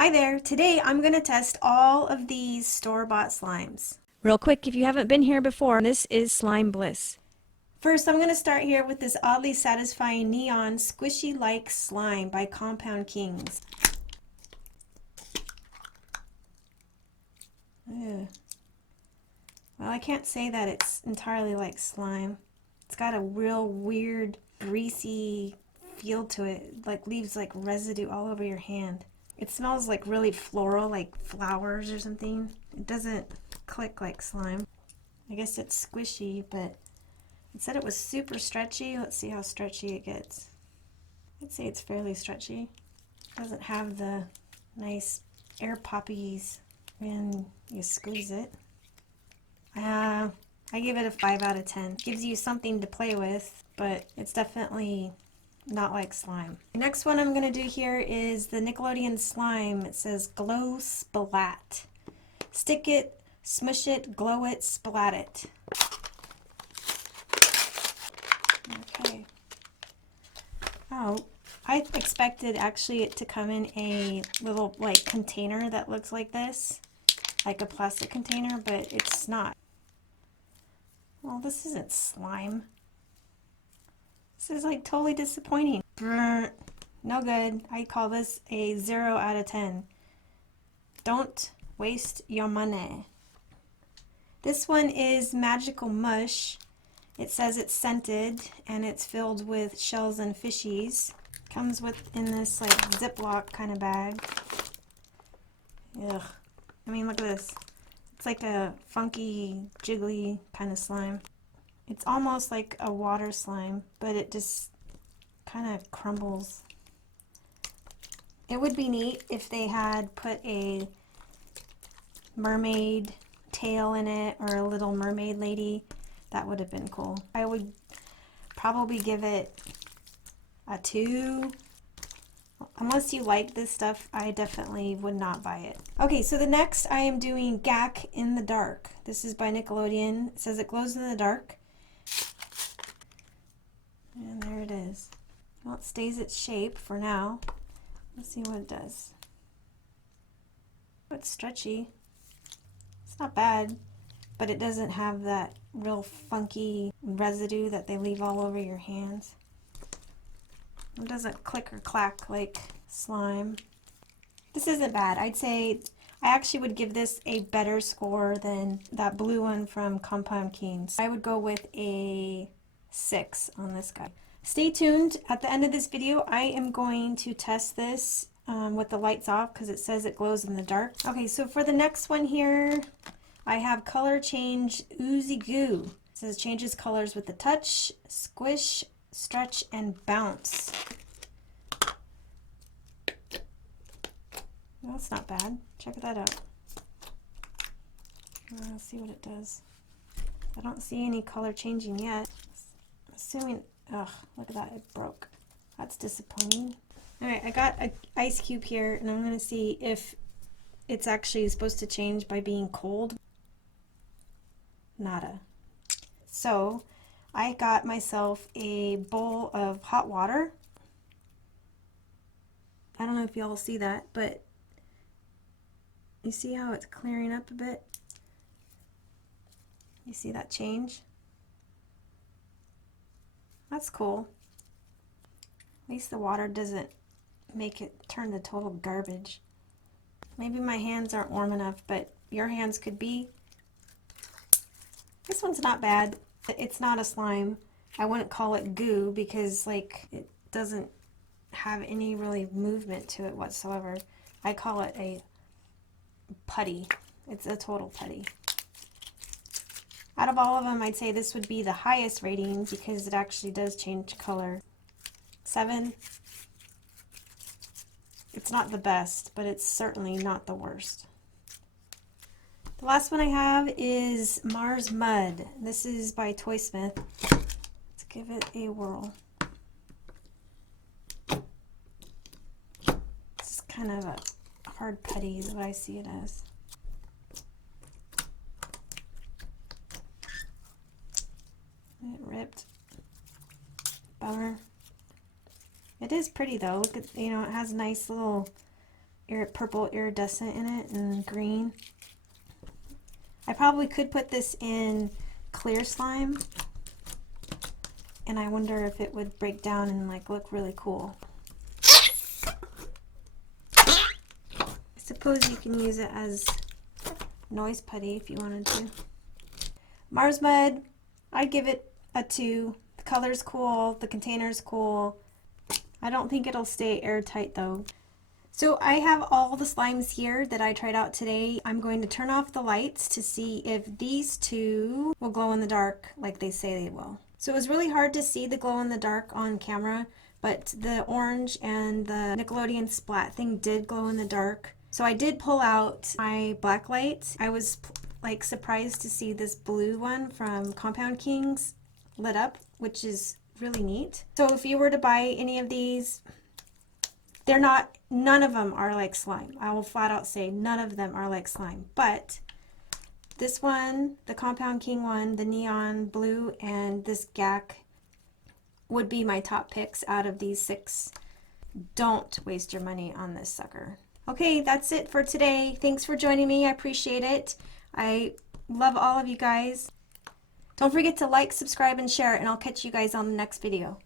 Hi there, today I'm going to test all of these store-bought slimes. Real quick, if you haven't been here before, this is Slime Bliss. First, I'm going to start here with this oddly satisfying neon squishy-like slime by Compound Kings. Ugh. Well, I can't say that it's entirely like slime. It's got a real weird, greasy feel to it, like leaves like residue all over your hand. It smells like really floral, like flowers or something. It doesn't click like slime. I guess it's squishy, but it said it was super stretchy. Let's see how stretchy it gets. I'd say it's fairly stretchy. It doesn't have the nice air poppies when you squeeze it. I give it a 5 out of 10. Gives you something to play with, but it's definitely not like slime. The next one I'm going to do here is the Nickelodeon slime. It says Glow Splat. Stick it, smush it, glow it, splat it. Okay. Oh, I expected actually it to come in a little like container that looks like this, like a plastic container, but it's not. Well, this isn't slime. This is like totally disappointing. Brr, no good. I call this a 0 out of 10. Don't waste your money. This one is Magical Mush. It says it's scented and it's filled with shells and fishies. Comes in this like Ziploc kind of bag. Ugh. I mean, look at this. It's like a funky, jiggly kind of slime. It's almost like a water slime, but it just kind of crumbles. It would be neat if they had put a mermaid tail in it or a little mermaid lady. That would have been cool. I would probably give it a 2. Unless you like this stuff, I definitely would not buy it. Okay, so the next I am doing Gak in the Dark. This is by Nickelodeon. It says it glows in the dark. And there it is. Well, it stays its shape for now. Let's see what it does. Oh, it's stretchy. It's not bad, but it doesn't have that real funky residue that they leave all over your hands. It doesn't click or clack like slime. This isn't bad. I'd say I actually would give this a better score than that blue one from Compound Kings. I would go with a 6 on this guy. Stay tuned. At the end of this video, I am going to test this with the lights off because it says it glows in the dark. Okay, so for the next one here, I have Color Change Oozy Goo. It says changes colors with the touch, squish, stretch, and bounce. Well, that's not bad. Check that out. Let's see what it does. I don't see any color changing yet. Assuming, ugh, look at that, it broke. That's disappointing. Alright, I got an ice cube here, and I'm going to see if it's actually supposed to change by being cold. Nada. So, I got myself a bowl of hot water. I don't know if y'all see that, but you see how it's clearing up a bit? You see that change? That's cool. At least the water doesn't make it turn to total garbage. Maybe my hands aren't warm enough, but your hands could be. This one's not bad. It's not a slime. I wouldn't call it goo because like it doesn't have any really movement to it whatsoever. I call it a putty. It's a total putty. Out of all of them, I'd say this would be the highest rating because it actually does change color. 7. It's not the best, but it's certainly not the worst. The last one I have is Mars Mud. This is by Toysmith. Let's give it a whirl. It's kind of a hard putty is what I see it as. It ripped. Bummer. It is pretty though. Look at, it has nice little purple iridescent in it and green. I probably could put this in clear slime, and I wonder if it would break down and like look really cool. I suppose you can use it as noise putty if you wanted to. Mars Mud, I'd give it a 2. The color's cool, the container's cool. I don't think it'll stay airtight though. So I have all the slimes here that I tried out today. I'm going to turn off the lights to see if these two will glow in the dark like they say they will. So it was really hard to see the glow in the dark on camera, but the orange and the Nickelodeon splat thing did glow in the dark. So I did pull out my black light. I was like surprised to see this blue one from Compound Kings lit up, which is really neat. So if you were to buy any of these, none of them are like slime. I will flat out say none of them are like slime. But this one, the Compound King one, the neon blue, and this GAC would be my top picks out of these 6. Don't waste your money on this sucker. Okay, that's it for today. Thanks for joining me. I appreciate it. I love all of you guys. Don't forget to like, subscribe, and share, and I'll catch you guys on the next video.